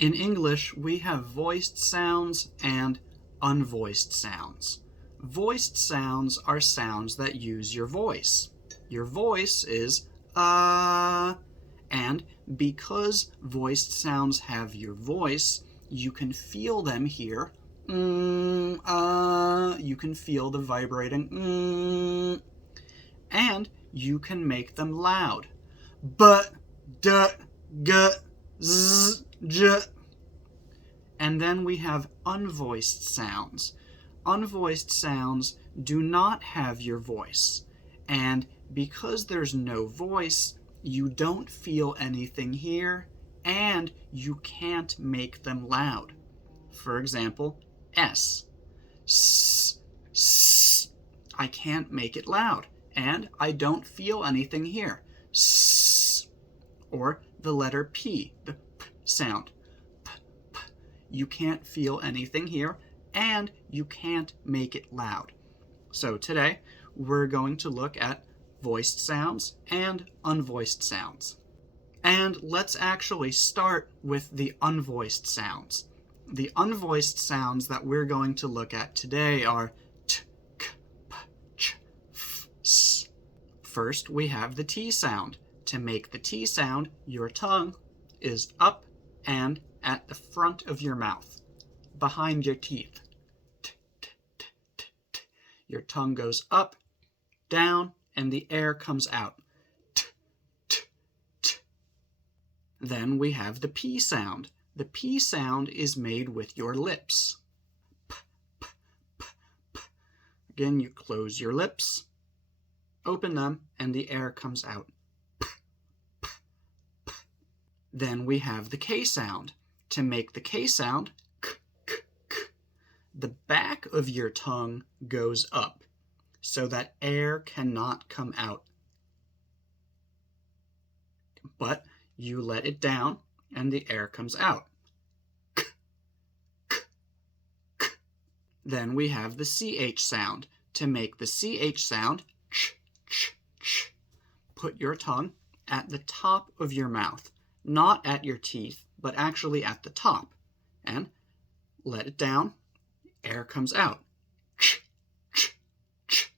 In English, we have voiced sounds and unvoiced sounds. Voiced sounds are sounds that use your voice. Your voice is and because voiced sounds have your voice, you can feel them here. You can feel the vibrating and you can make them loud. But, d, g, z, j. And then we have unvoiced sounds. Unvoiced sounds do not have your voice. And because there's no voice, you don't feel anything here, and you can't make them loud. For example, S. S, S. I can't make it loud, and I don't feel anything here. S. Or the letter P, the P sound. P, P. You can't feel anything here, and you can't make it loud. So today, we're going to look at voiced sounds and unvoiced sounds. And let's actually start with the unvoiced sounds. The unvoiced sounds that we're going to look at today are t, k, p, ch, f, s. First, we have the T sound. To make the T sound, your tongue is up and at the front of your mouth, behind your teeth. T, t, t, t, t. Your tongue goes up, down, and the air comes out. T, t, t. Then we have the P sound. The P sound is made with your lips. P, p, p, p. Again, you close your lips, open them, and the air comes out. P, p, p. Then we have the K sound. To make the K sound, k, k, k. The back of your tongue goes up, so that air cannot come out. But you let it down, and the air comes out. K, k, k. Then we have the CH sound. To make the CH sound, ch, ch, ch. Put your tongue at the top of your mouth, not at your teeth, but actually at the top. And let it down, air comes out. Ch, ch, ch.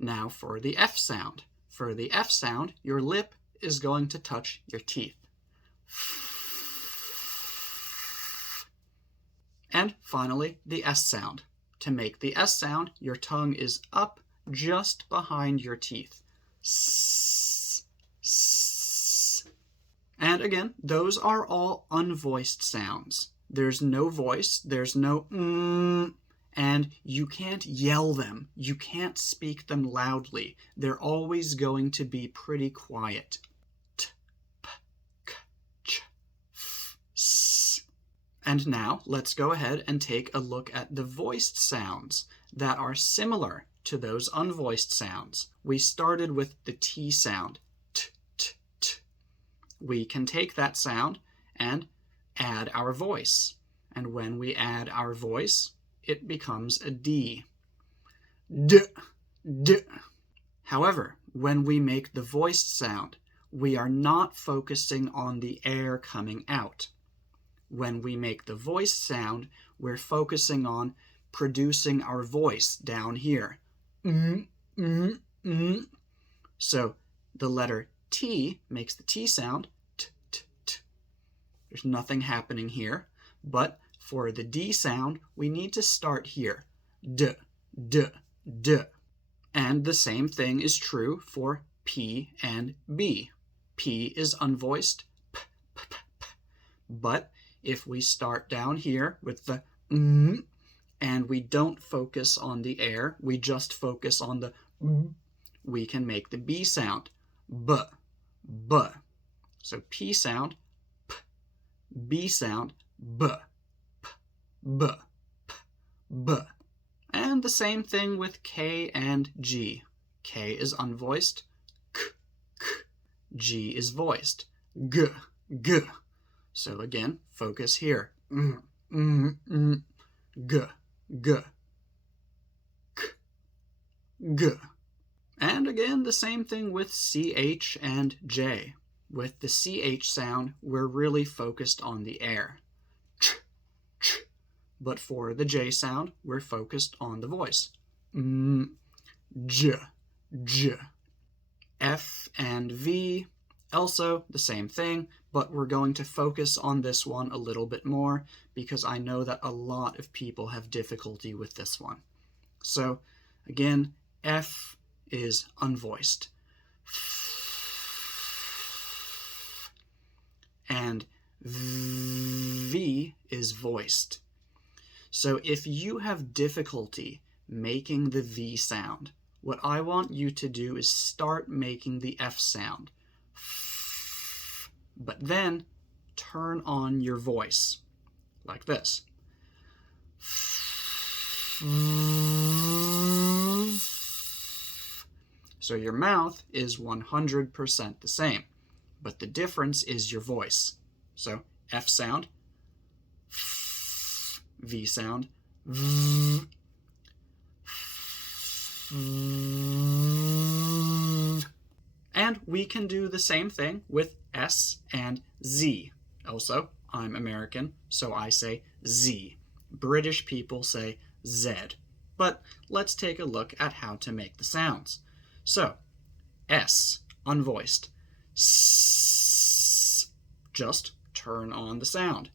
Now for the F sound. For the F sound, your lip is going to touch your teeth. And finally, the S sound. To make the S sound, your tongue is up just behind your teeth. S, s. And again, those are all unvoiced sounds. There's no voice, there's no and you can't yell them. You can't speak them loudly. They're always going to be pretty quiet. T, p, k, ch, f, s. And now, let's go ahead and take a look at the voiced sounds that are similar to those unvoiced sounds. We started with the T sound. T, t, t. We can take that sound and add our voice. And when we add our voice, it becomes a D. D, d. However, when we make the voiced sound, we are not focusing on the air coming out. When we make the voiced sound, we're focusing on producing our voice down here. So the letter T makes the T sound. T, t, t. There's nothing happening here, but for the D sound, we need to start here. D, d, d. And the same thing is true for P and B. P is unvoiced, p, p, p, p. But if we start down here with the and we don't focus on the air, we just focus on the we can make the B sound. B, b. So P sound, p. B sound, b. B, p, b. And the same thing with K and G. K is unvoiced, k, k. G is voiced, g, g. So again, focus here. G, g, k, g. And again, the same thing with CH and J. With the CH sound, we're really focused on the air. But for the J sound, we're focused on the voice. J, J. F and V, also the same thing, but we're going to focus on this one a little bit more because I know that a lot of people have difficulty with this one. So again, F is unvoiced. And V is voiced. So if you have difficulty making the V sound, what I want you to do is start making the F sound. But then turn on your voice, like this. So your mouth is 100% the same, but the difference is your voice. So F sound, V sound, V. And we can do the same thing with S and Z. Also, I'm American, so I say Z. British people say Z. But let's take a look at how to make the sounds. So, S, unvoiced. S, just turn on the sound.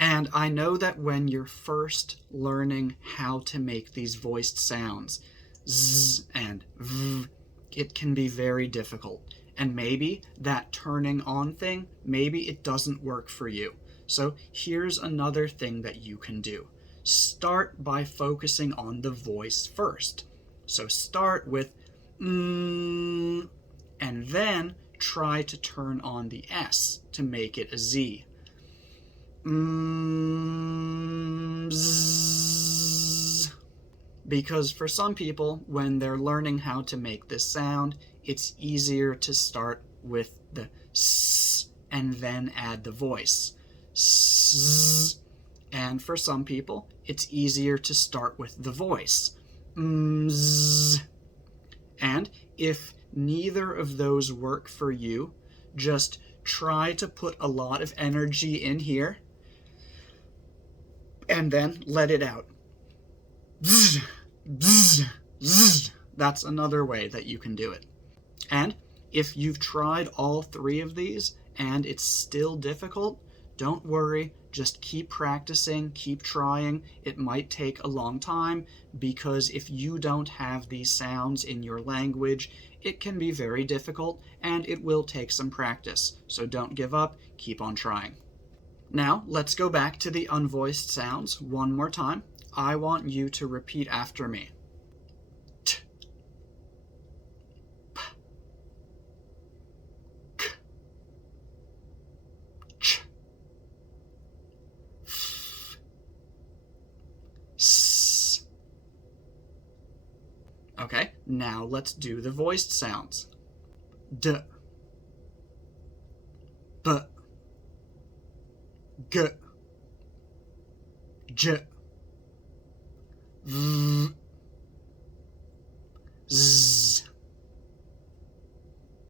And I know that when you're first learning how to make these voiced sounds, Z and V, it can be very difficult. And maybe that turning on thing, maybe it doesn't work for you. So here's another thing that you can do. Start by focusing on the voice first. So start with and then try to turn on the S to make it a Z. Because for some people, when they're learning how to make this sound, it's easier to start with the S and then add the voice. S. And for some people, it's easier to start with the voice. And if neither of those work for you, just try to put a lot of energy in here and then let it out. That's another way that you can do it. And if you've tried all three of these and it's still difficult, don't worry, just keep practicing, keep trying. It might take a long time because if you don't have these sounds in your language, it can be very difficult and it will take some practice. So don't give up, keep on trying. Now, let's go back to the unvoiced sounds one more time. I want you to repeat after me. T, p, k, ch, f, s. Okay, now let's do the voiced sounds. D, b, g, j, v,